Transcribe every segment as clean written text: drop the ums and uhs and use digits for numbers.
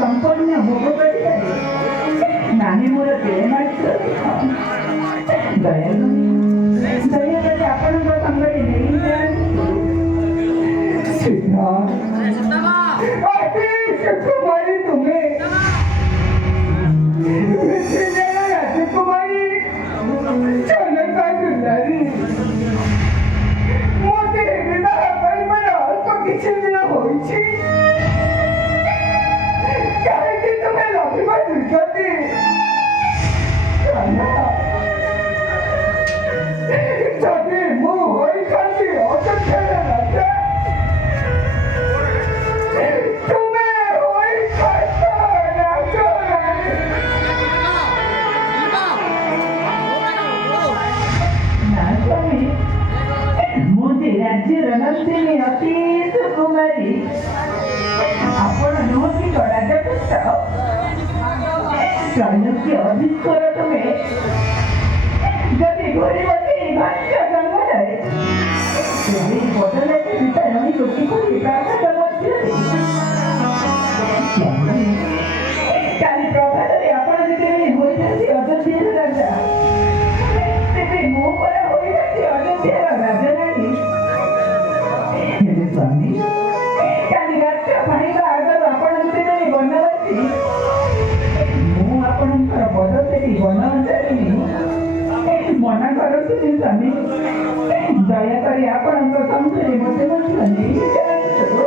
ಸಂಪೂರ್ಣ ಹೋಗಬೇಡಿದ್ದಾರೆ. ನಾನೇ ಮೂಲ ಬೆಳೆ ಮಾಡಿದ್ರು ದಯದಲ್ಲಿ ଆପଣଙ୍କ ସାଙ୍ଗରେ ନେଇଯାଆନ୍ତୁ। ରାଜକୁମାରୀ ତୁମେ ରାଜକୁମାରୀ ଚଲକା ଦୁଲାରୀ ମୋତେ ବିବାହ କରିବାର ଅଳ୍ପ କିଛି ଦିନ ହୋଇଛି। କାହିଁକି ତୁମେ ଲଭିବ ଦୁର୍ଗତି? ଯଦି ମୁଁ ହୋଇଥାନ୍ତି ଅଯୋଧ୍ୟାର ରାଜା, ତୁମେ ହୋଇଥାନ୍ତ ରାଜରାଣୀ। ନା ସ୍ୱାମୀ, ମୁଁ ଯେ ରାଜ୍ୟର ନନ୍ଦିନୀ ଅତି ସୁକୁମାରୀ। ଆପଣ ନୁହନ୍ତି ତ ରାଜପୁତ୍ର? ଚାଣକ୍ୟ ଅଭିସ୍କର ତୁମେ ଯଦି ଘୁରିବତି ଭାଷ୍ୟ ଜନ୍ମରେ ତେବେ ବଦଳାଇ ବିତାରଣୀକୁ କିପରି ପ୍ରାସାଦ ମଧ୍ୟରେ କାଲି ପ୍ରଭାତରେ ଆପଣ ଯେତେବେଳେ ହୋଇଥାନ୍ତି ଅଯୋଧ୍ୟାର ରାଜା, ତେବେ ମୁଁ ପରା ହୋଇଥାନ୍ତି ଅଯୋଧ୍ୟାର ରାଜରାଣୀ। ହେଲେ ସ୍ୱାମୀ, କାଲି ରାଜ୍ୟ ପାଇବା ଆଗରୁ ଆପଣ ଯେତେବେଳେ ବନବାସୀ, ମୁଁ ଆପଣଙ୍କର ପଦସେବୀ ବନଚାରିଣୀ। ମନା କରନ୍ତୁନି ସ୍ୱାମୀ, ଦୟାକରି ଆପଣଙ୍କ ସଙ୍ଗରେ ମୋତେ ମଧ୍ୟ ନେଇଯାଆନ୍ତୁ।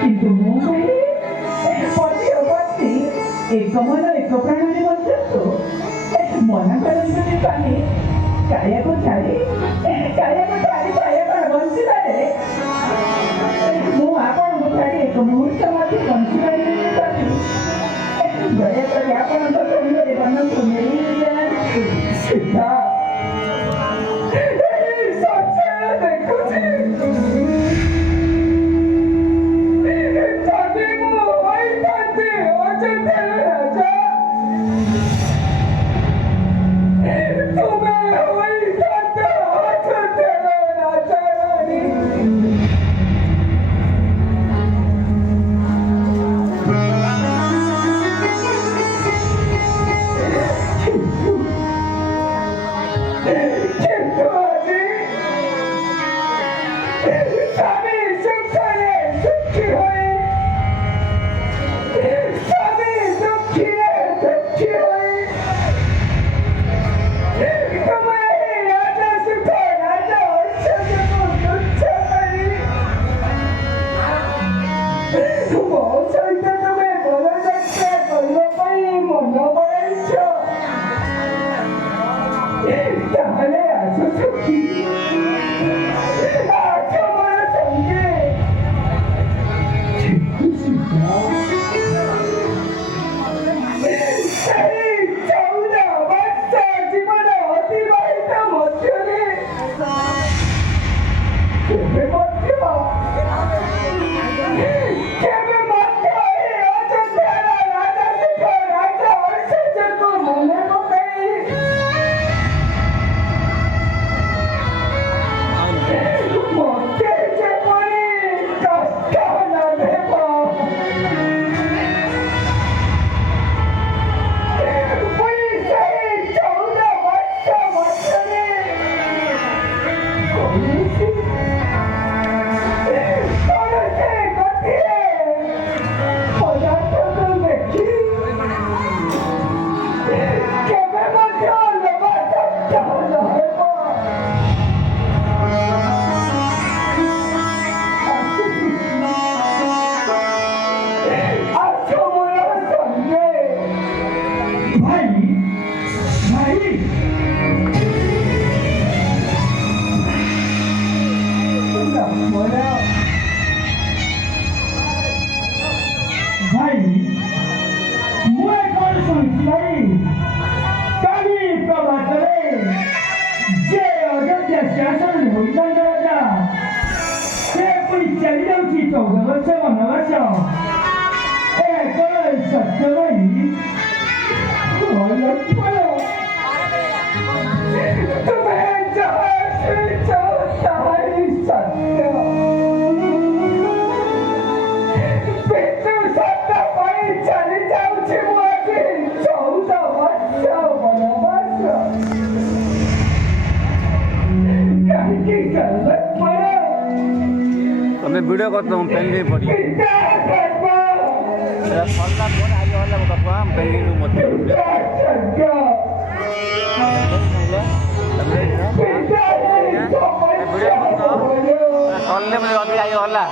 କିନ୍ତୁ ମୁଁ କହିଲି ପତି ଅପତ୍ତି ଏକ ମନ ଏକ ପ୍ରାଣରେ ବଞ୍ଚନ୍ତୁ। ମନା କରନ୍ତୁନି ସ୍ୱାମୀ, କାଳିଆକୁ ଛାଡ଼ି ଆପଣ ବଞ୍ଚିପାରେ। ମୁଁ ଆପଣଙ୍କୁ ଛାଡ଼ି ଏକ ମୁହୂର୍ତ୍ତ ମଧ୍ୟ ବଞ୍ଚିପାରିବିନି ସ୍ୱାମୀ। ଦୟାକରି ଆପଣଙ୍କ ସଙ୍ଗରେ ବନକୁ ନେଇଯାଆନ୍ତୁ। ସିଧା તમે વિડીયો કરતો હું પેલી પડી ફરલા કોણ આવ્યો એટલે બાપા આમ પેલીનું મત વિડીયો સલ્લે મને અભી આવ્યો હલા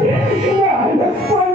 Yeah,